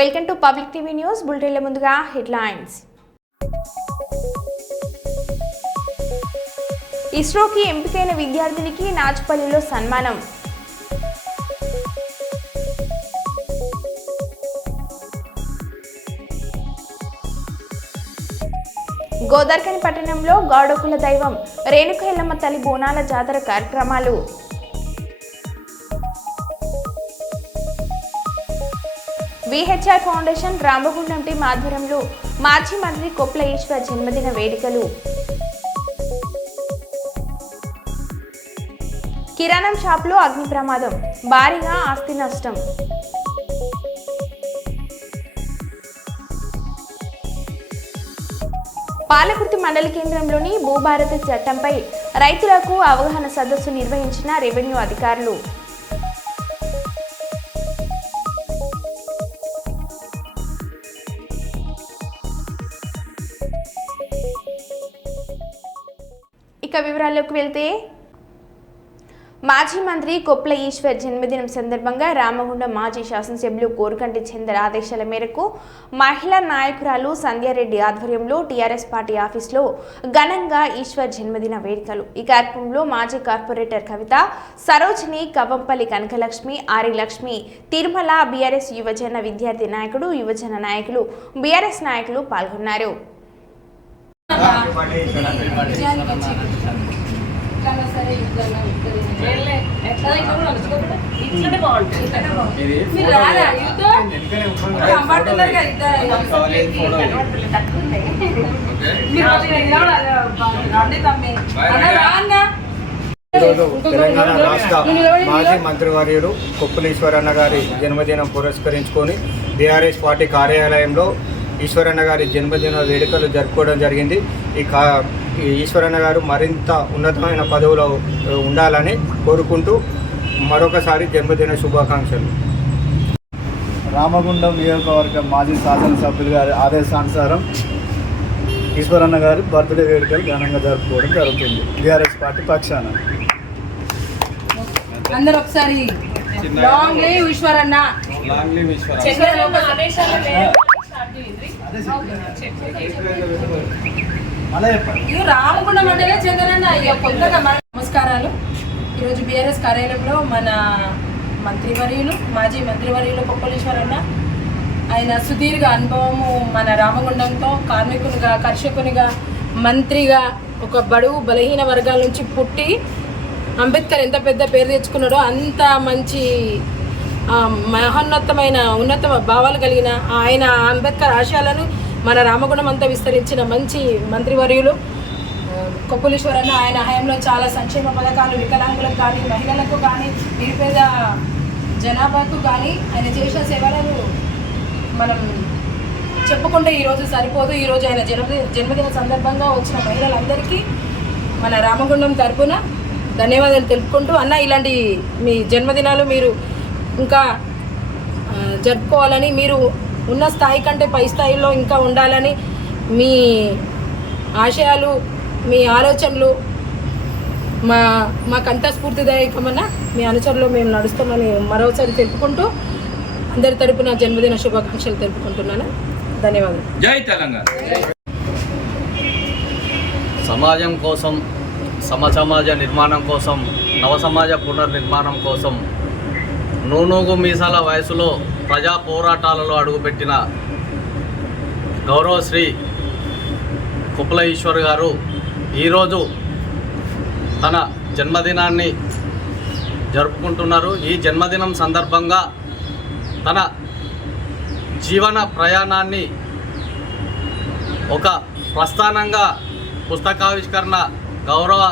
Welcome to public TV news బులెటిన్ల ముందుగా headlines. ఇస్రోకి ఎంపికైన విద్యార్థినికి నాచుపల్లిలో సన్మానం. గోదార్కని పట్టణంలో గాడోకుల దైవం రేణుక ఎల్లమ్మ తల్లి బోనాల జాతర కార్యక్రమాలు. విహెచ్ఐ ఫౌండేషన్ రామగుండం టీం ఆధ్వర్యంలో మాజీ మంత్రి కొప్పుల ఈశ్వర్ జన్మదిన వేడుకలు. కిరాణం షాప్లో అగ్ని ప్రమాదం, భారీగా ఆస్తి నష్టం. పాలకుర్తి మండల కేంద్రంలోని భూభారతి చట్టంపై రైతులకు అవగాహన సదస్సు నిర్వహించిన రెవెన్యూ అధికారులు. ఇక వివరాల్లోకి వెళ్తే, మాజీ మంత్రి కొప్పుల ఈశ్వర్ జన్మదినం సందర్భంగా రామగుండం మాజీ శాసనసభ్యులు కోరుకంటి చందర్ ఆదేశాల మేరకు మహిళా నాయకురాలు సంధ్యారెడ్డి ఆధ్వర్యంలో టీఆర్ఎస్ పార్టీ ఆఫీసులో ఘనంగా ఈశ్వర్ జన్మదిన వేడుకలు. ఈ కార్యక్రమంలో మాజీ కార్పొరేటర్ కవిత, సరోజిని, కవంపల్లి కనకలక్ష్మి, ఆరి లక్ష్మి, తిరుమల, బీఆర్ఎస్ యువజన విద్యార్థి నాయకుడు, యువజన నాయకులు, బీఆర్ఎస్ నాయకులు పాల్గొన్నారు. తెలంగాణ రాష్ట్ర మాజీ మంత్రివర్యులు కొప్పుల ఈశ్వరన్న గారి జన్మదినం పురస్కరించుకొని బీఆర్ఎస్ పార్టీ కార్యాలయంలో ఈశ్వరన్న గారి జన్మదిన వేడుకలు జరుపుకోవడం జరిగింది. ఈ ఈశ్వరన్న గారు మరింత ఉన్నతమైన పదవులో ఉండాలని కోరుకుంటూ మరొకసారి జన్మదిన శుభాకాంక్షలు. రామగుండం నియోజకవర్గం మాజీ శాసనసభ్యులు గారి ఆదేశానుసారం ఈశ్వరన్న గారి బర్త్డే వేడుకలు ఘనంగా జరుపుకోవడం జరుగుతుంది. బీఆర్ఎస్ పార్టీ పక్షాన అందరూ ఒకసారి లాంగ్ లివ్ ఈశ్వరన్న. రామగుండం అంటేనే చంద్రన్న కొత్తగా. నమస్కారాలు. ఈరోజు బీఆర్ఎస్ కార్యాలయంలో మన మంత్రివర్యులు, మాజీ మంత్రివర్యులు కొప్పుల ఈశ్వరన్న, ఆయన సుదీర్ఘ అనుభవము మన రామగుండంతో కార్మికునిగా, కర్షకునిగా, మంత్రిగా, ఒక బడుగు బలహీన వర్గాల నుంచి పుట్టి అంబేద్కర్ ఎంత పెద్ద పేరు తెచ్చుకున్నాడో అంత మంచి మహోన్నతమైన ఉన్నత భావాలు కలిగిన ఆయన అంబేద్కర్ ఆశయాలను మన రామగుండం అంతా విస్తరించిన మంచి మంత్రివర్యులు కొప్పుల ఈశ్వరన్న. ఆయన హయాంలో చాలా సంక్షేమ పథకాలు వికలాంగులకు కానీ, మహిళలకు కానీ, నిరుపేద జనాభాకు కానీ ఆయన చేసిన సేవలను మనం చెప్పుకుంటే ఈరోజు సరిపోదు. ఈరోజు ఆయన జన్మదిన సందర్భంగా వచ్చిన మహిళలందరికీ మన రామగుండం తరపున ధన్యవాదాలు తెలుపుకుంటూ, అన్న ఇలాంటి మీ జన్మదినాలు మీరు ఇంకా జరుపుకోవాలని, మీరు ఉన్న స్థాయి కంటే పై స్థాయిలో ఇంకా ఉండాలని, మీ ఆశయాలు, మీ ఆలోచనలు మాకంతా స్ఫూర్తిదాయకమన్నా మీ అనుచరులు మేము నడుస్తామని మరోసారి తెలుపుకుంటూ అందరి తరపున జన్మదిన శుభాకాంక్షలు తెలుపుకుంటున్నాను. ధన్యవాదాలు. జై తెలంగాణ. సమాజం కోసం, సమాజ నిర్మాణం కోసం, నవ సమాజ పునర్నిర్మాణం కోసం నూనూగు మీసాల వయసులో ప్రజా పోరాటాలలో అడుగుపెట్టిన గౌరవశ్రీ కొప్పుల ఈశ్వర్ గారు ఈరోజు తన జన్మదినాన్ని జరుపుకుంటున్నారు. ఈ జన్మదినం సందర్భంగా తన జీవన ప్రయాణాన్ని ఒక ప్రస్థానంగా పుస్తకావిష్కరణ గౌరవ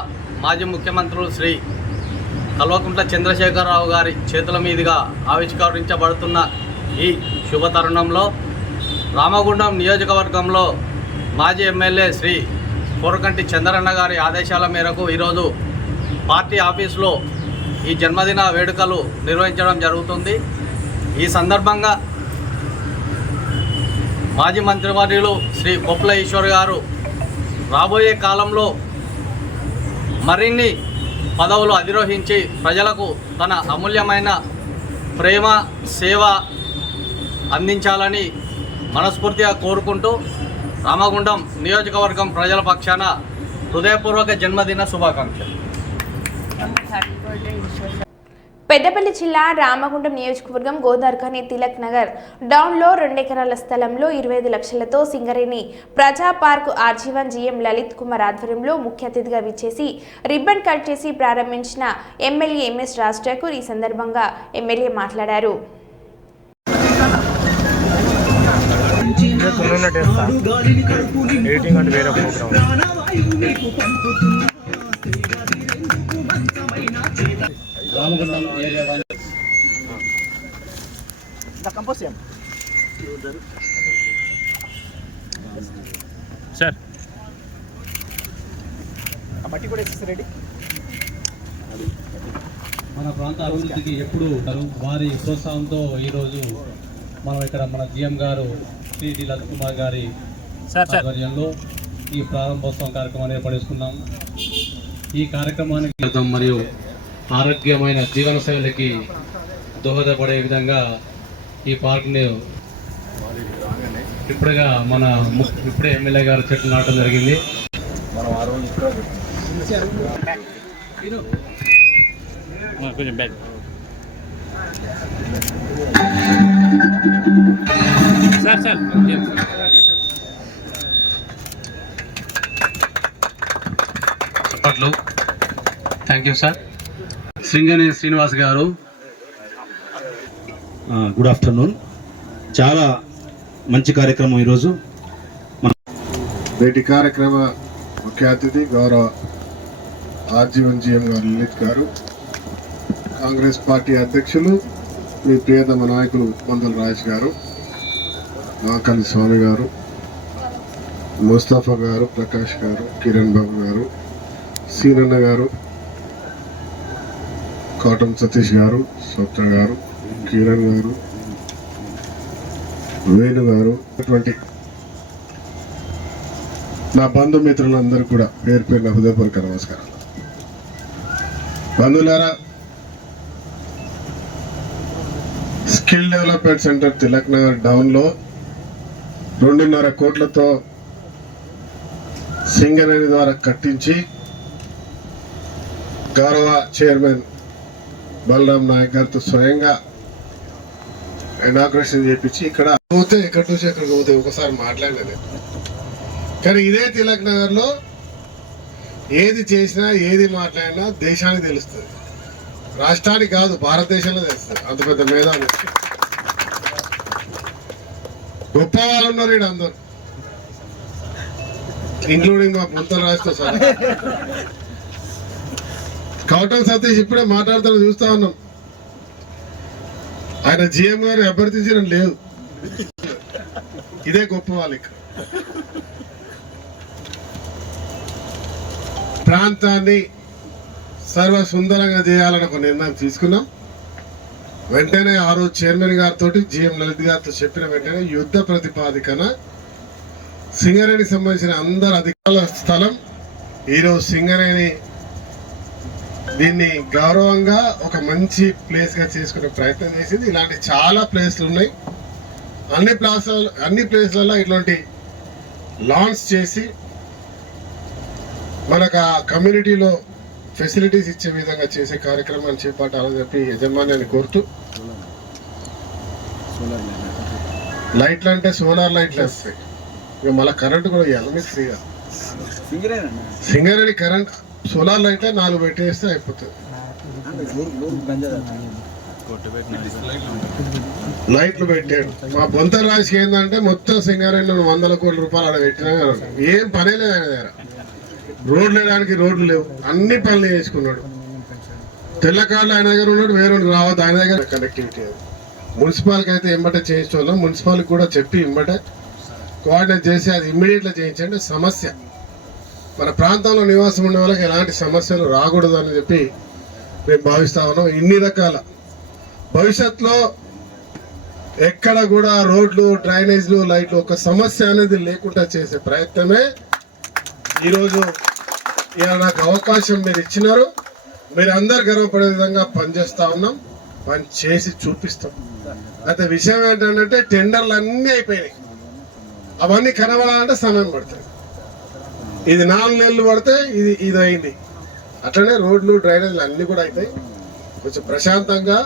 మాజీ ముఖ్యమంత్రులు శ్రీ కల్వకుంట్ల చంద్రశేఖరరావు గారి చేతుల మీదుగా ఆవిష్కరించబడుతున్న ఈ శుభ తరుణంలో రామగుండం నియోజకవర్గంలో మాజీ ఎమ్మెల్యే శ్రీ కోరుకంటి చంద్రన్న గారి ఆదేశాల మేరకు ఈరోజు పార్టీ ఆఫీసులో ఈ జన్మదిన వేడుకలు నిర్వహించడం జరుగుతుంది. ఈ సందర్భంగా మాజీ మంత్రివర్యులు శ్రీ కొప్పుల ఈశ్వర్ గారు రాబోయే కాలంలో మరిన్ని పదవులు అధిరోహించి ప్రజలకు తన అమూల్యమైన ప్రేమ, సేవ అందించాలని మనస్ఫూర్తిగా కోరుకుంటూ రామగుండం నియోజకవర్గం ప్రజల పక్షాన హృదయపూర్వక జన్మదిన శుభాకాంక్షలు. పెద్దపల్లి జిల్లా రామగుండం నియోజకవర్గం గోదార్ఖని తిలక్ నగర్ డౌన్లో 2 ఎకరాల స్థలంలో 25 లక్షలతో సింగరేణి ప్రజా park RG one GM Lalit Kumar ఆధ్వర్యంలో ముఖ్య అతిథిగా విచ్చేసి రిబ్బన్ కట్ చేసి ప్రారంభించిన ఎమ్మెల్యే ఎంఎస్ రాజ్ ఠాకూర్. ఈ సందర్భంగా ఎమ్మెల్యే మాట్లాడారు. సార్ మన ప్రాంత అభివృద్ధికి ఎప్పుడు వారి ప్రోత్సాహంతో ఈరోజు మనం ఇక్కడ మన జిఎం గారు శ్రీ డి లలిత్ కుమార్ గారి ఆధ్వర్యంలో ఈ ప్రారంభోత్సవం కార్యక్రమాన్ని ఏర్పడేసుకున్నాం. ఈ కార్యక్రమానికి మరియు ఆరోగ్యమైన జీవనశైలికి దోహదపడే విధంగా ఈ పార్క్ని ఇప్పుడే ఎమ్మెల్యే గారు చెట్లు నాటడం జరిగింది. కొంచెం బ్యాగ్ సార్ చెప్పట్లు. Thank you sir. Singani Srinivas గారు, గుడ్ ఆఫ్టర్నూన్. చాలా మంచి కార్యక్రమం ఈరోజు. నేటి కార్యక్రమ ముఖ్య అతిథి గౌరవ ఆర్జీవన్ జీఎం గారు లలిత్ గారు, కాంగ్రెస్ పార్టీ అధ్యక్షులు మీ ప్రియతమ నాయకులు మందల రాజేష్ గారు, నాకల్ స్వామి గారు, ముస్తాఫా గారు, ప్రకాష్ గారు, కిరణ్ బాబు గారు, సీనన్న గారు, కాటం సతీష్ గారు, సోప్త గారు, కిరణ్ గారు, వేణు గారు, అటువంటి నా బంధుమిత్రులందరూ కూడా పేరు పేరున హృదయపూర్వక నమస్కారం. బంధువులారా, skill development centre Tilak Nagar డౌన్లో 2.5 కోట్లతో సింగరేణి ద్వారా కట్టించి గౌరవ చైర్మన్ బలరాం నాయక్ గారితో స్వయంగా ఇనాగ్రేషన్ చేయించి ఇక్కడ పోతే ఎక్కడి నుంచి ఎక్కడికి పోతే ఒకసారి మాట్లాడలేదు. కానీ ఇదే తిలక్ నగర్లో ఏది చేసినా ఏది మాట్లాడినా దేశానికి తెలుస్తుంది, రాష్ట్రానికి కాదు భారతదేశంలో తెలుస్తుంది. అంత పెద్ద మేధావి గొప్ప వాళ్ళు ఉన్నారు ఇక్కడ అందరు, ఇంక్లూడింగ్ మా ముంతల రాజుతో సహా. కౌటం సతీష్ ఇప్పుడే మాట్లాడుతాను చూస్తా ఉన్నాం. ఆయన జిఎం గారు అభ్యర్థించడం లేదు. ఇదే గొప్ప వాళ్ళకి. ప్రాంతాన్ని సర్వసుందరంగా చేయాలని ఒక నిర్ణయం తీసుకున్నాం. వెంటనే ఆ రోజు చైర్మన్ గారితో జిఎం లలిత్ గారితో చెప్పిన వెంటనే యుద్ధ ప్రతిపాదికన సింగరేణికి సంబంధించిన అందరు అధికారుల స్థలం ఈరోజు సింగరేణి దీన్ని గౌరవంగా ఒక మంచి ప్లేస్గా చేసుకునే ప్రయత్నం చేసింది. ఇలాంటి చాలా ప్లేస్లు ఉన్నాయి. అన్ని ప్లేస్లలో ఇట్లాంటి లాంచ్ చేసి మనకు ఆ కమ్యూనిటీలో ఫెసిలిటీస్ ఇచ్చే విధంగా చేసే కార్యక్రమాన్ని చేపట్టాలని చెప్పి యజమాన్యాన్ని కోరుతూ, లైట్లు అంటే సోలార్ లైట్లు వస్తాయి, ఇక మళ్ళీ కరెంటు కూడా ఇవ్వాలి మీకు ఫ్రీగా. సింగరేణి కరెంట్ సోలార్ లైట్లే 4 పెట్టేస్తే అయిపోతుంది. లైట్లు పెట్టాడు. మా బొంత రాజుకి ఏంటంటే మొత్తం సింగరేణి 100 కోట్ల రూపాయలు ఆడ పెట్టినా ఏం పనే లేదు ఆయన దగ్గర. రోడ్లు వేయడానికి రోడ్లు లేవు, అన్ని పనులు చేసుకున్నాడు. తెల్లకాళ్ళు ఆయన దగ్గర ఉన్నాడు, వేరే రావద్దు ఆయన దగ్గర. కనెక్టివిటీ మున్సిపాలిటీ అయితే ఎంబటే చేయించుకోవాలి, మున్సిపాలిటీ కూడా చెప్పి ఎంబటే కోఆర్డినేట్ చేసి అది ఇమ్మీడియట్గా చేయించండి. సమస్య మన ప్రాంతంలో నివాసం ఉండే వాళ్ళకి ఎలాంటి సమస్యలు రాకూడదు అని చెప్పి మేము భావిస్తా ఉన్నాం. ఇన్ని రకాల భవిష్యత్తులో ఎక్కడ కూడా రోడ్లు, డ్రైనేజ్లు, లైట్లు ఒక సమస్య అనేది లేకుండా చేసే ప్రయత్నమే ఈరోజు ఇలా నాకు అవకాశం మీరు ఇచ్చినారు. మీరు అందరు గర్వపడే విధంగా పనిచేస్తా ఉన్నాం. పని చేసి చూపిస్తాం. అయితే విషయం ఏంటంటే టెండర్లు అన్నీ అయిపోయినాయి, అవన్నీ కనబడాలంటే సమయం పడుతుంది. ఇది 4 నెలలు పడితే ఇది అయింది. అట్లనే రోడ్లు డ్రైనేజీలు అన్నీ కూడా అవుతాయి. కొంచెం ప్రశాంతంగా.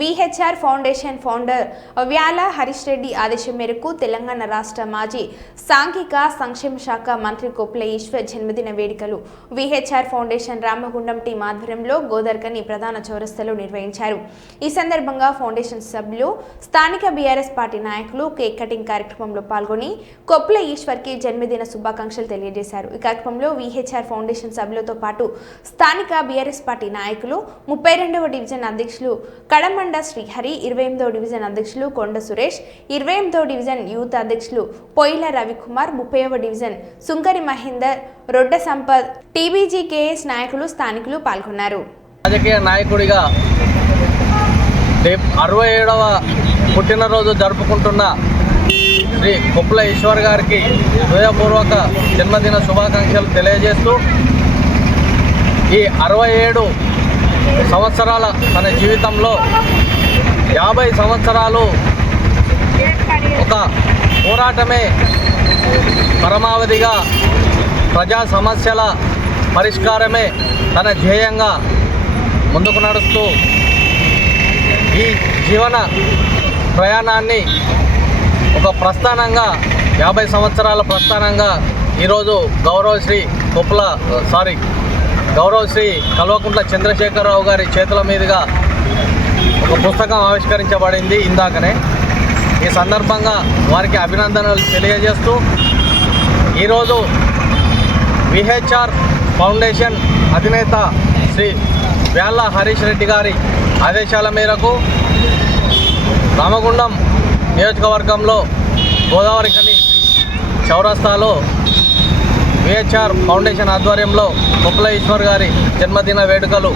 VHR foundation founder Vyala Harish Reddy ఆదేశం మేరకు తెలంగాణ రాష్ట్ర మాజీ సాంఘిక సంక్షేమ శాఖ మంత్రి కొప్పుల ఈశ్వర్ జన్మదిన వేడుకలు విహెచ్ఆర్ ఫౌండేషన్ రామగుండం టీం ఆధ్వర్యంలో గోదర్కని ప్రధాన చౌరస్తాలో నిర్వహించారు. ఈ సందర్భంగా ఫౌండేషన్ సభ్యులు, స్థానిక బీఆర్ఎస్ పార్టీ నాయకులు కేక్ కటింగ్ కార్యక్రమంలో పాల్గొని కొప్పుల ఈశ్వర్కి జన్మదిన శుభాకాంక్షలు తెలియజేశారు. ఈ కార్యక్రమంలో విహెచ్ఆర్ ఫౌండేషన్ సభ్యులతో పాటు స్థానిక బీఆర్ఎస్ పార్టీ నాయకులు, 32వ డివిజన్ అధ్యక్షులు కడమ శ్రీహరి, 28వ డివిజన్ అధ్యక్షులు కొండ సురేష్, 28వ డివిజన్ యూత్ అధ్యక్షులు పొయిల రవికుమార్, 30వ డివిజన్ సుంకరి మహేందర్, రొడ్డ సంపత్, టీబీజీకేఎస్ నాయకులు, స్థానికులు పాల్గొన్నారు. రాజకీయ నాయకుడిగా 67వ పుట్టినరోజు జరుపుకుంటున్న శ్రీ కొప్పుల ఈశ్వర్ గారికి హృదయపూర్వక జన్మదిన శుభాకాంక్షలు తెలియజేస్తూ, ఈ 67 సంవత్సరాల తన జీవితంలో 50 సంవత్సరాలు ఒక పోరాటమే పరమావధిగా, ప్రజా సమస్యల పరిష్కారమే తన ధ్యేయంగా ముందుకు నడుస్తూ ఈ జీవన ప్రయాణాన్ని ఒక ప్రస్థానంగా, 50 సంవత్సరాల ప్రస్థానంగా ఈరోజు గౌరవశ్రీ కల్వకుంట్ల చంద్రశేఖరరావు గారి చేతుల మీదుగా ఒక పుస్తకం ఆవిష్కరించబడింది ఇందాకనే. ఈ సందర్భంగా వారికి అభినందనలు తెలియజేస్తూ, ఈరోజు విహెచ్ఆర్ ఫౌండేషన్ అధినేత శ్రీ వ్యాల హరీష్ రెడ్డి గారి ఆదేశాల మేరకు రామగుండం నియోజకవర్గంలో గోదావరిఖని చౌరస్తాలో విహెచ్ఆర్ ఫౌండేషన్ ఆధ్వర్యంలో కొప్పుల ఈశ్వర్ గారి జన్మదిన వేడుకలు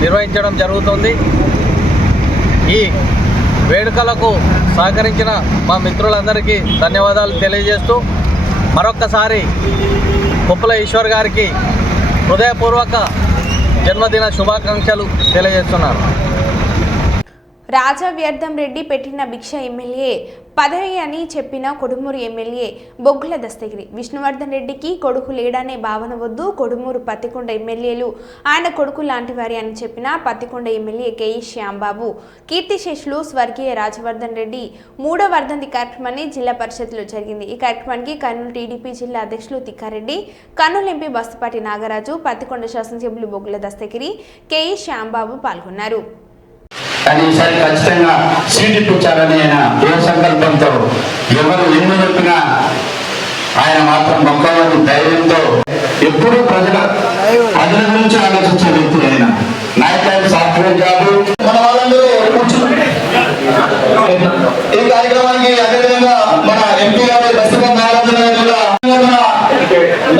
నిర్వహించడం జరుగుతుంది. ఈ వేడుకలకు సహకరించిన మా మిత్రులందరికీ ధన్యవాదాలు తెలియజేస్తూ, మరొక్కసారి కొప్పుల ఈశ్వర్ గారికి హృదయపూర్వక జన్మదిన శుభాకాంక్షలు తెలియజేస్తున్నారు. రాజా వ్యర్థం రెడ్డి పెట్టిన భిక్ష ఎమ్మెల్యే పదవి అని చెప్పిన కొడుమూరు ఎమ్మెల్యే బొగ్గుల దస్తగిరి. విష్ణువర్ధన్ రెడ్డికి కొడుకు లేడనే భావన వద్దు, కొడుమూరు పత్తికొండ ఎమ్మెల్యేలు ఆయన కొడుకు లాంటి వారి అని చెప్పిన పత్తికొండ ఎమ్మెల్యే కేఈ శ్యాంబాబు. కీర్తిశేషులు స్వర్గీయ రాజవర్ధన్ రెడ్డి 3వ వర్ధంతి కార్యక్రమాన్ని జిల్లా పరిషత్లో జరిగింది. ఈ కార్యక్రమానికి కర్నూలు టీడీపీ జిల్లా అధ్యక్షులు తిక్కారెడ్డి, కర్నూలు ఎంపీ బస్తిపాటి నాగరాజు, పత్తికొండ శాసనసభ్యులు బొగ్గుల దస్తగిరి, కేఈ శ్యాంబాబు పాల్గొన్నారు. కానీ ఈసారి ఖచ్చితంగా సీట్ ఇప్పించాలని ఆయన ఏ సంకల్పంతో, ఎవరు ఎన్ని చెప్పినా ఆయన మాత్రం మొక్కలని ధైర్యంతో ఎప్పుడూ ప్రజల గురించి ఆలోచించే వ్యక్తి. ఆయన నైట్ టైం సాఫ్ట్వేర్ జాబ్. మన వాళ్ళందరూ ఈ కార్యక్రమానికి అదేవిధంగా మన ఎంపీ గారు బస్తిపాటి నాగరాజు గారు కూడా,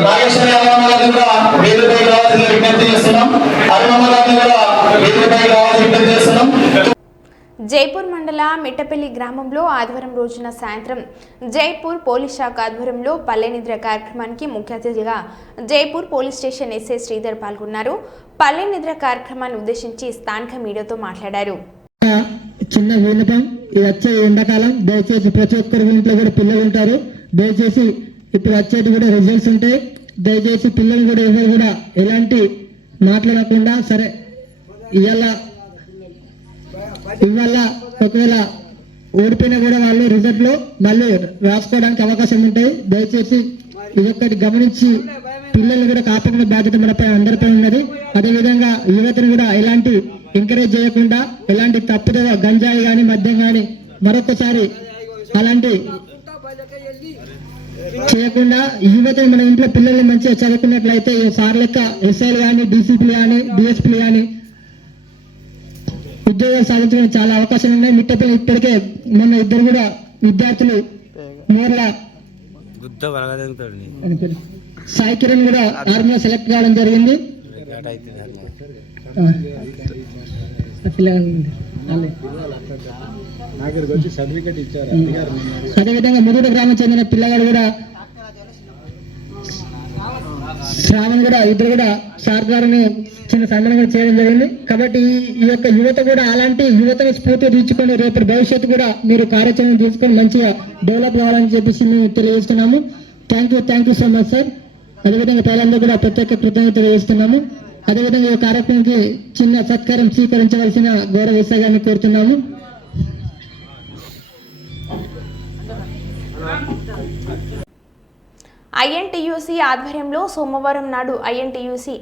నాగేశ్వర యాదవ్ గారిని కూడా వేదికపై రావాల్సిన విజ్ఞప్తి చేస్తున్నాం. అరుణమ్మ గారిని కూడా వేదికపై రావాల్సిన విజ్ఞప్తి చేస్తున్నాం. జైపూర్ మండల మిట్టపల్లి గ్రామంలో ఆదివారం రోజున సాయంత్రం జైపూర్ పోలీస్ శాఖ ఆధ్వర్యంలో పల్లె నిద్ర కార్యక్రమానికి ముఖ్య అతిథిగా Jaipur police station SI Sridhar పాల్గొన్నారు. పల్లె నిద్ర కార్యక్రమాన్ని ఉద్దేశించి స్థానిక మీడియాతో మాట్లాడారు. చిన్న విన్నపం, ఇది వచ్చే ఎండాకాలం, దయచేసి ప్రతి ఒక్కరి ఇంట్లో కూడా పిల్లలు ఉంటారు. దయచేసి ఇప్పుడు వచ్చేది కూడా రిజల్ట్స్ ఉంటాయి. దయచేసి పిల్లలు కూడా ఎవరు కూడా ఎలాంటి మాట్లాడకుండా, సరే ఇవాళ ఒకవేళ ఓడిపోయినా కూడా వాళ్ళు రిజల్ట్లో మళ్ళీ రాసుకోవడానికి అవకాశం ఉంటాయి. దయచేసి ఇదొక్కటి గమనించి పిల్లల్ని కూడా కాపాడుకునే బాధ్యత మనపై అందరిపై ఉన్నది. అదేవిధంగా యువతను కూడా ఎలాంటి ఎంకరేజ్ చేయకుండా, ఎలాంటి తప్పుదో గంజాయి కానీ మద్యం కానీ మరొకసారి అలాంటి చేయకుండా యువతను మన ఇంట్లో పిల్లల్ని మంచిగా చదువుకున్నట్లయితే సార్ లెక్క ఎస్ఐలు కానీ, డీసీపీలు కానీ, డిఎస్పీలు కానీ ఉద్యోగాలు సాధించడానికి చాలా అవకాశాలు ఉన్నాయి. మిట్టపల్లి ఇప్పటికే మొన్న ఇద్దరు కూడా విద్యార్థులు మోర్ల సాయి కిరణ్ కూడా ఆర్మీలో సెలెక్ట్ కావడం జరిగింది. అదేవిధంగా మురుడు గ్రామం చెందిన పిల్లగాడు కూడా శ్రావణ్ కూడా ఇద్దరు కూడా సార్ గారిని చిన్న సన్మానం కూడా చేయడం జరిగింది. కాబట్టి ఈ యొక్క యువత కూడా అలాంటి యువతను స్ఫూర్తి తీసుకొని రేపు భవిష్యత్తు కూడా మీరు కార్యాచరణ తీసుకొని మంచిగా డెవలప్ కావాలని చెప్పేసి మేము తెలియజేస్తున్నాము. Thank you so much sir. అదేవిధంగా ప్రజలందరూ కూడా ప్రత్యేక కృతజ్ఞత తెలియజేస్తున్నాము. అదేవిధంగా ఈ కార్యక్రమానికి చిన్న సత్కారం స్వీకరించవలసిన గౌరవ ఎస్ఐ గారిని కోరుతున్నాము. ఐఎన్టీయూసీ ఆధ్వర్యంలో సోమవారం నాడు ఐఎన్టీయూసీ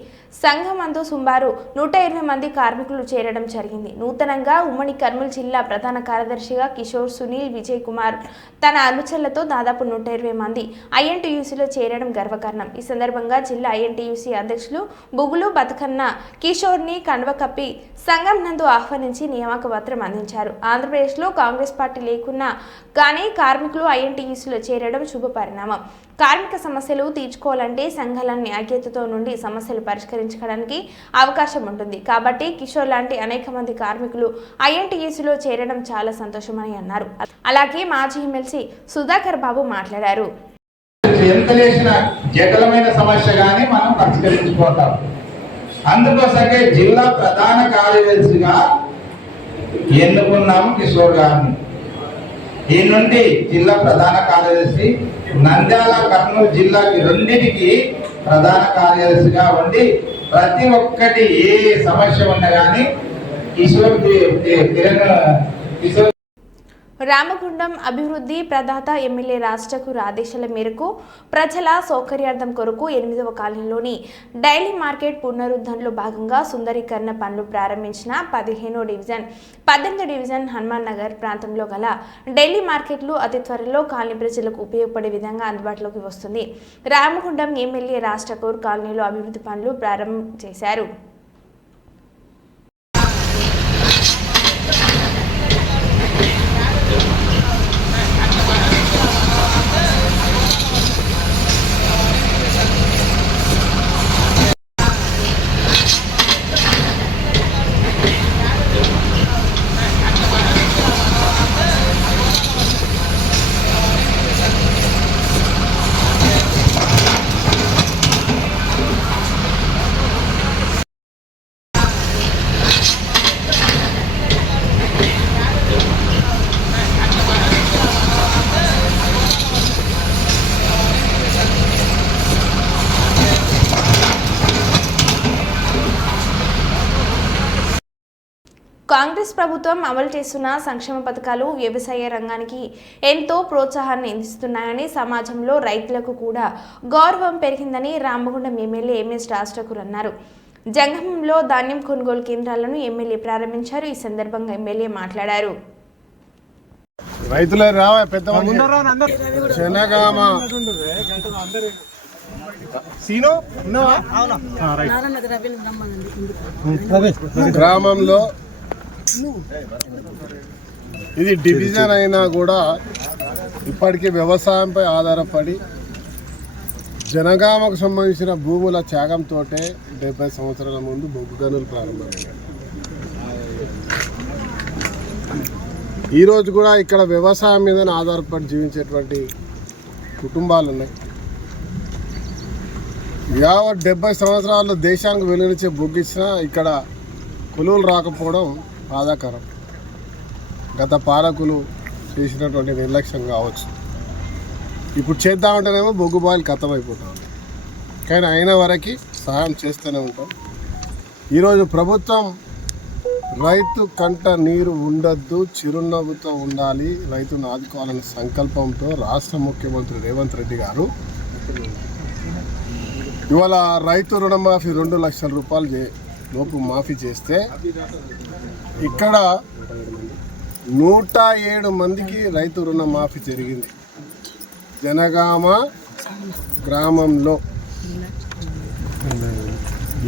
సంఘమందు సుమారు 120 మంది కార్మికులు చేరడం జరిగింది. నూతనంగా ఉమ్మడి కర్నూలు జిల్లా ప్రధాన కార్యదర్శిగా కిషోర్ సునీల్ విజయ్ కుమార్ తన అనుచరులతో దాదాపు 120 మంది ఐఎన్టీయూసీలో చేరడం గర్వకారణం. ఈ సందర్భంగా జిల్లా ఐఎన్టీయూసీ అధ్యక్షులు బుగులు బతుకన్న కిషోర్ని కండువ కప్పి సంఘం నందు ఆహ్వానించి నియామక పత్రం అందించారు. ఆంధ్రప్రదేశ్లో కాంగ్రెస్ పార్టీ లేకున్నా కానీ కార్మికులు ఐఎన్టీయూసీలో చేరడం శుభ పరిణామం. కార్మిక సమస్యలు తీర్చుకోవాలంటే సంఘాలన్నీ ఐక్యతతో నుండి సమస్యలు పరిష్కరించడానికి అవకాశం ఉంటుంది. కాబట్టి కిషోర్ లాంటి అనేక మంది కార్మికులు ఐఎన్టీయూసీలో చేరడం చాలా సంతోషమని అన్నారు. అలాగే మాజీ ఎమ్మెల్సీ సుధాకర్ బాబు మాట్లాడారు. ఎంత లేచిన జటిలమైన సమస్య కానీ మనం పరిష్కరించుకుంటాం. అందుకోసమే జిల్లా ప్రధాన కార్యదర్శిగా ఎన్నుకున్నాము కిషోర్ గారిని. ఈ నుండి జిల్లా ప్రధాన కార్యదర్శి నంద్యాల కర్నూలు జిల్లాకి రెండింటికి ప్రధాన కార్యదర్శిగా ఉండి ప్రతి ఒక్కటి ఏ సమస్య ఉన్నా కానీ కిషోర్ రామగుండం అభివృద్ధి ప్రదాత ఎమ్మెల్యే రాష్ట్రకు ఆదేశాల మేరకు ప్రజల సౌకర్యార్థం కొరకు 8వ కాలనీలోని డైలీ మార్కెట్ పునరుద్ధరణలో భాగంగా సుందరీకరణ పనులు ప్రారంభించిన 18వ డివిజన్ హనుమాన్ నగర్ ప్రాంతంలో గల డైలీ మార్కెట్లు అతి త్వరలో కాలనీ ప్రజలకు ఉపయోగపడే విధంగా అందుబాటులోకి వస్తుంది. రామగుండం ఎమ్మెల్యే రాష్ట్రకు కాలనీలో అభివృద్ధి పనులు ప్రారంభం చేశారు. కాంగ్రెస్ ప్రభుత్వం అమలు చేస్తున్న సంక్షేమ పథకాలు వ్యవసాయ రంగానికి ఎంతో ప్రోత్సాహాన్ని అందిస్తున్నాయని, సమాజంలో రైతులకు కూడా గౌరవం పెరిగిందని రామగుండం ఎమ్మెల్యే ఎంఎస్ రాష్ట్రకూర్ అన్నారు. జంగమంలో ధాన్యం కొనుగోలు కేంద్రాలను ఎమ్మెల్యే ప్రారంభించారు. ఈ సందర్భంగా ఎమ్మెల్యే మాట్లాడారు. రైతులే రావా పెద్ద శనగామ గ్రామంలో ఇది డివిజన్ అయినా కూడా ఇప్పటికీ వ్యవసాయంపై ఆధారపడి జనగామకు సంబంధించిన భూముల త్యాగంతో 70 సంవత్సరాల ముందు బొగ్గు గనులు ప్రారంభమయ్యాయి. ఈరోజు కూడా ఇక్కడ వ్యవసాయం మీద ఆధారపడి జీవించేటువంటి కుటుంబాలు ఉన్నాయి. యావత్ 70 సంవత్సరాల్లో దేశానికి వెలువరించే బొగ్గు ఇచ్చినా ఇక్కడ కొలువులు రాకపోవడం బాధాకరం. గత పాలకులు చేసినటువంటి నిర్లక్ష్యం కావచ్చు. ఇప్పుడు చేద్దామంటేనేమో బొగ్గు బాయిలు ఖతమైపోతుంది. కానీ అయిన వరకు సహాయం చేస్తూనే ఉంటాం. ఈరోజు ప్రభుత్వం రైతు కంట నీరు ఉండొద్దు, చిరునవ్వుతో ఉండాలి, రైతును ఆదుకోవాలనే సంకల్పంతో రాష్ట్ర ముఖ్యమంత్రి రేవంత్ రెడ్డి గారు ఇవాళ రైతు రుణమాఫీ 2 లక్షల రూపాయలు లోపు మాఫీ చేస్తే ఇక్కడ 107 మందికి రైతు రుణమాఫీ జరిగింది. జనగామ గ్రామంలో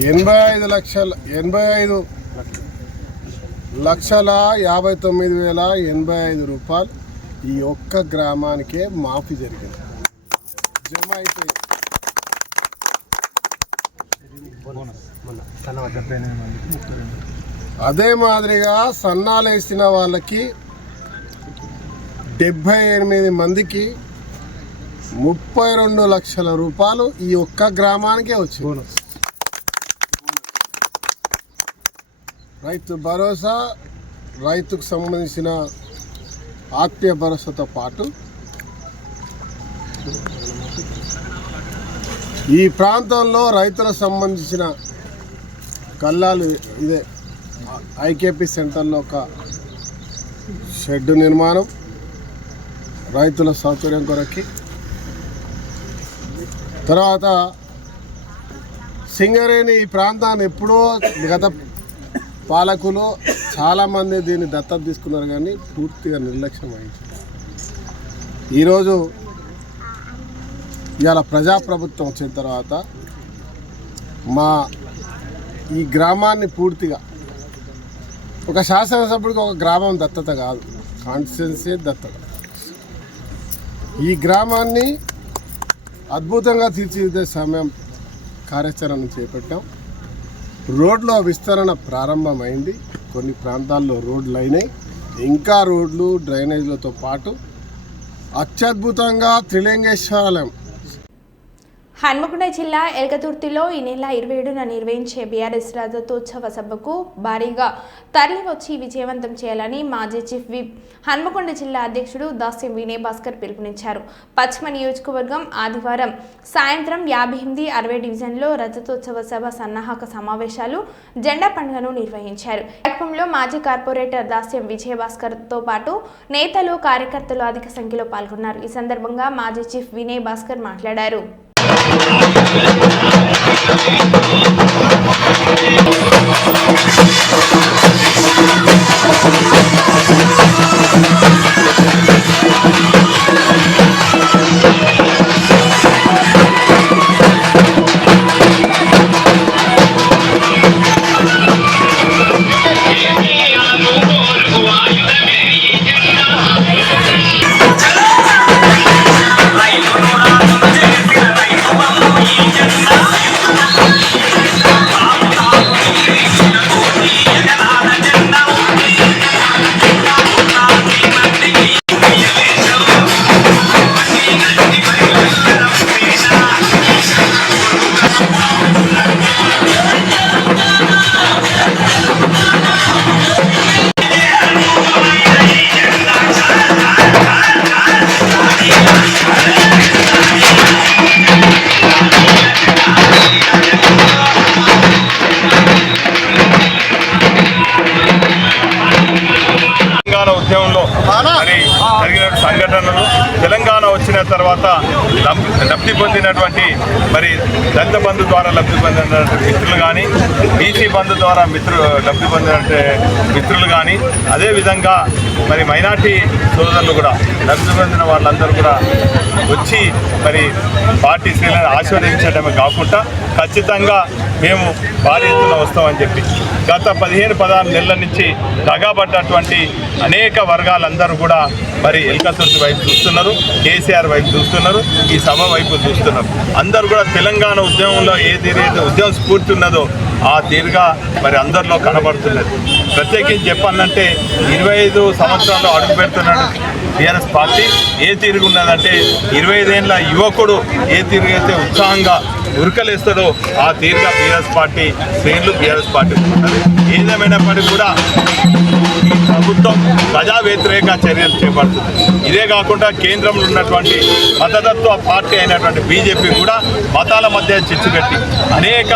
85,59,085 రూపాయలు ఈ ఒక్క గ్రామానికే మాఫీ జరిగింది, జమ అయిపోయింది. అదే మాదిరిగా సన్నాలు వేసిన వాళ్ళకి 78 మందికి 32 లక్షల రూపాయలు ఈ ఒక్క గ్రామానికే వచ్చింది. రైతు భరోసా, రైతుకు సంబంధించిన ఆత్మీయ భరోసాతో పాటు ఈ ప్రాంతంలో రైతులకు సంబంధించిన కల్లాలు ఇదే ఐకేపీ సెంటర్లో ఒక షెడ్ నిర్మాణం రైతుల సౌకర్యం కొరకి, తర్వాత సింగరేణి ఈ ప్రాంతాన్ని ఎప్పుడో గత పాలకులు చాలామంది దీన్ని దత్తత తీసుకున్నారు కానీ పూర్తిగా నిర్లక్ష్యం అయింది. ఈరోజు ఇవాళ ప్రజాప్రభుత్వం వచ్చిన తర్వాత మా ఈ గ్రామాన్ని పూర్తిగా ఒక శాసనసభ్యుడికి ఒక గ్రామం దత్తత కాదు, కాన్స్టిట్యున్సీ దత్తత. ఈ గ్రామాన్ని అద్భుతంగా తీర్చిదిద్దే సమయం కార్యాచరణ చేపట్టాం. రోడ్ల విస్తరణ ప్రారంభమైంది, కొన్ని ప్రాంతాల్లో రోడ్లు అయినాయి, ఇంకా రోడ్లు డ్రైనేజీలతో పాటు అత్యద్భుతంగా త్రిలింగేశ్వరాలయం హన్మకొండ జిల్లా ఎల్కతుర్తిలో ఈ నెల 27న నిర్వహించే బీఆర్ఎస్ రజతోత్సవ సభకు భారీగా తరలివచ్చి విజయవంతం చేయాలని మాజీ చీఫ్ విప్ హన్మకొండ జిల్లా అధ్యక్షుడు దాస్యం వినయ్ భాస్కర్ పిలుపునిచ్చారు. పశ్చిమ నియోజకవర్గం ఆదివారం సాయంత్రం 58-60 డివిజన్లో రజతోత్సవ సభ సన్నాహక సమావేశాలు జెండా పండుగను నిర్వహించారు. కార్యక్రమంలో మాజీ కార్పొరేటర్ దాస్యం విజయ్ భాస్కర్తో పాటు నేతలు, కార్యకర్తలు అధిక సంఖ్యలో పాల్గొన్నారు. ఈ సందర్భంగా మాజీ చీఫ్ వినయ్ భాస్కర్ మాట్లాడారు. సంఘటనలు తెలంగాణ వచ్చిన తర్వాత లబ్ధి పొందినటువంటి మరి దళిత బంధు ద్వారా లబ్ధి పొందినటువంటి మిత్రులు కానీ, బీసీ బంధు ద్వారా లబ్ధి పొందినటువంటి మిత్రులు కానీ, అదేవిధంగా మరి మైనార్టీ సోదరులు కూడా లబ్ధి పొందిన వాళ్ళందరూ కూడా వచ్చి మరి పార్టీ శ్రేణులను ఆశీర్వదించడమే కాకుండా ఖచ్చితంగా మేము భారీ ఎత్తున వస్తామని చెప్పి గత 15-16 నెలల నుంచి దగాబడ్డటువంటి అనేక వర్గాలందరూ కూడా మరి ఎల్కతుర్తి వైపు చూస్తున్నారు, కేసీఆర్ వైపు చూస్తున్నారు, ఈ సభ వైపు చూస్తున్నారు. అందరూ కూడా తెలంగాణ ఉద్యమంలో ఏ తీరైతే ఉద్యమం స్ఫూర్తి ఉన్నదో ఆ తీరుగా మరి అందరిలో కనబడుతున్నది. ప్రత్యేకించి చెప్పాలంటే 25 సంవత్సరాలు అడుగు పెడుతున్నాడు టీఆర్ఎస్ పార్టీ. ఏ తీరుగా ఉన్నదంటే 25 ఏళ్ళ యువకుడు ఏ తీరుగైతే ఉత్సాహంగా ఉరకలేస్తాడో ఆ తీరుగా బీఆర్ఎస్ పార్టీ శ్రేణులు బీఆర్ఎస్ పార్టీ ఉన్నది. ఏదేమైనప్పటికీ కూడా ఈ ప్రభుత్వం ప్రజా వ్యతిరేక చర్యలు చేపడుతుంది. ఇదే కాకుండా కేంద్రంలో ఉన్నటువంటి మతతత్వ పార్టీ అయినటువంటి బీజేపీ కూడా మతాల మధ్య చిచ్చు పెట్టి అనేక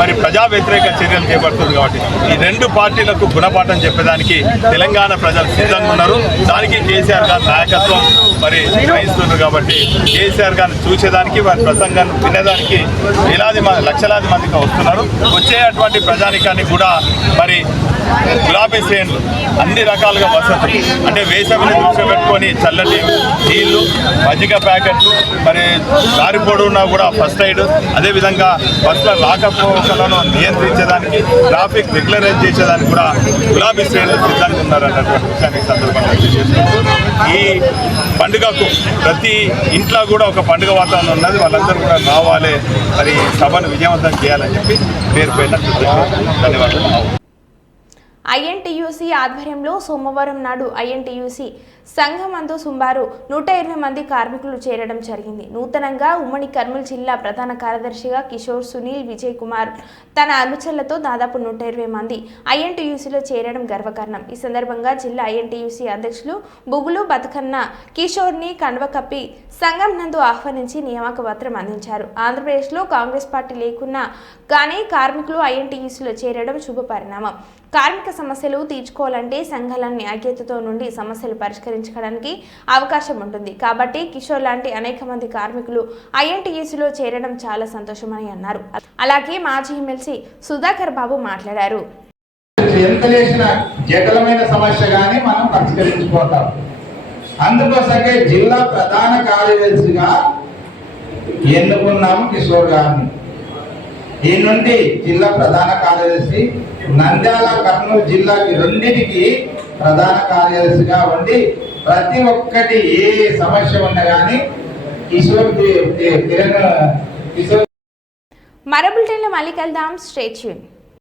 మరి ప్రజా వ్యతిరేక చర్యలు చేపడుతుంది. కాబట్టి ఈ రెండు పార్టీలకు గుణపాఠం చెప్పేదానికి తెలంగాణ ప్రజలు సిద్ధంగా ఉన్నారు. దానికి కేసీఆర్ గారి నాయకత్వం మరి వహిస్తున్నారు. కాబట్టి కేసీఆర్ గారిని చూసేదానికి, వారి ప్రసంగాన్ని వినేదానికి లక్షలాది మందికి వస్తున్నారు. వచ్చేటువంటి ప్రజానికాన్ని కూడా మరి గులాబీ శ్రేణులు అన్ని రకాలుగా వసతులు అంటే వేసవిని దృష్టిలో పెట్టుకొని చల్లటి నీళ్లు, మజ్జిగ ప్యాకెట్లు, మరి దారి పొడవునా కూడా ఫస్ట్ ఎయిడ్, అదేవిధంగా బస్సుల రాకపోకలను నియంత్రించేదానికి, ట్రాఫిక్ రెగ్యులరైజ్ చేసేదానికి కూడా గులాబీ శ్రేణులు సిద్ధంగా ఉన్నారన్నటువంటి విషయాన్ని సందర్భంగా తెలియజేస్తున్నారు. ఈ పండుగకు ప్రతి ఇంట్లో కూడా ఒక పండుగ వాతావరణం ఉన్నది. వాళ్ళందరూ కూడా రావాలి, మరి సభను విజయవంతం చేయాలని చెప్పి పేరు పైన ధన్యవాదాలు. ఐఎన్టీయూసీ ఆధ్వర్యంలో సోమవారం నాడు ఐఎన్టీయూసీ సంఘమందు సుమారు 120 మంది కార్మికులు చేరడం జరిగింది. నూతనంగా ఉమ్మడి కర్నూలు జిల్లా ప్రధాన కార్యదర్శిగా కిషోర్ సునీల్ విజయ్ కుమార్ తన అనుచరులతో దాదాపు 120 మంది ఐఎన్టీయూసీలో చేరడం గర్వకారణం. ఈ సందర్భంగా జిల్లా ఐఎన్టీయూసీ అధ్యక్షులు బుగులు బతుకన్న కిషోర్ని కండువ కప్పి సంఘం నందు ఆహ్వానించి నియామక పత్రం అందించారు. ఆంధ్రప్రదేశ్లో కాంగ్రెస్ పార్టీ లేకున్నా కానీ కార్మికులు ఐఎన్టీయూసీలో చేరడం శుభ పరిణామం. కార్మిక సమస్యలు తీర్చుకోవాలంటే సంఘాలన్నీ ఐక్యతతో నుండి సమస్యలు పరిష్కరించడానికి అవకాశం ఉంటుంది. కాబట్టి కిషోర్ లాంటి అనేక మంది కార్మికులు ఐఎన్టీయూసీలో చేరడం చాలా సంతోషమని అన్నారు. అలాగే మాజీ ఎమ్మెల్సీ సుధాకర్ బాబు మాట్లాడారు. ఎంత చేసిన జటిలమైన సమస్య కానీ మనం పరిష్కరించుకుంటాం. అందుకోసమే జిల్లా ప్రధాన కార్యదర్శిగా ఎన్నుకున్నాము కిషోర్ గారిని. ఈ నుండి జిల్లా ప్రధాన కార్యదర్శి నంద్యాల కర్నూలు జిల్లాకి రెండింటికి ప్రధాన కార్యదర్శిగా ఉండి ప్రతి ఒక్కటి ఏ సమస్య ఉన్నా కానీ కిషోర్ మరో బులెటిన్లో మళ్ళీ కలుద్దాం. Stay tune.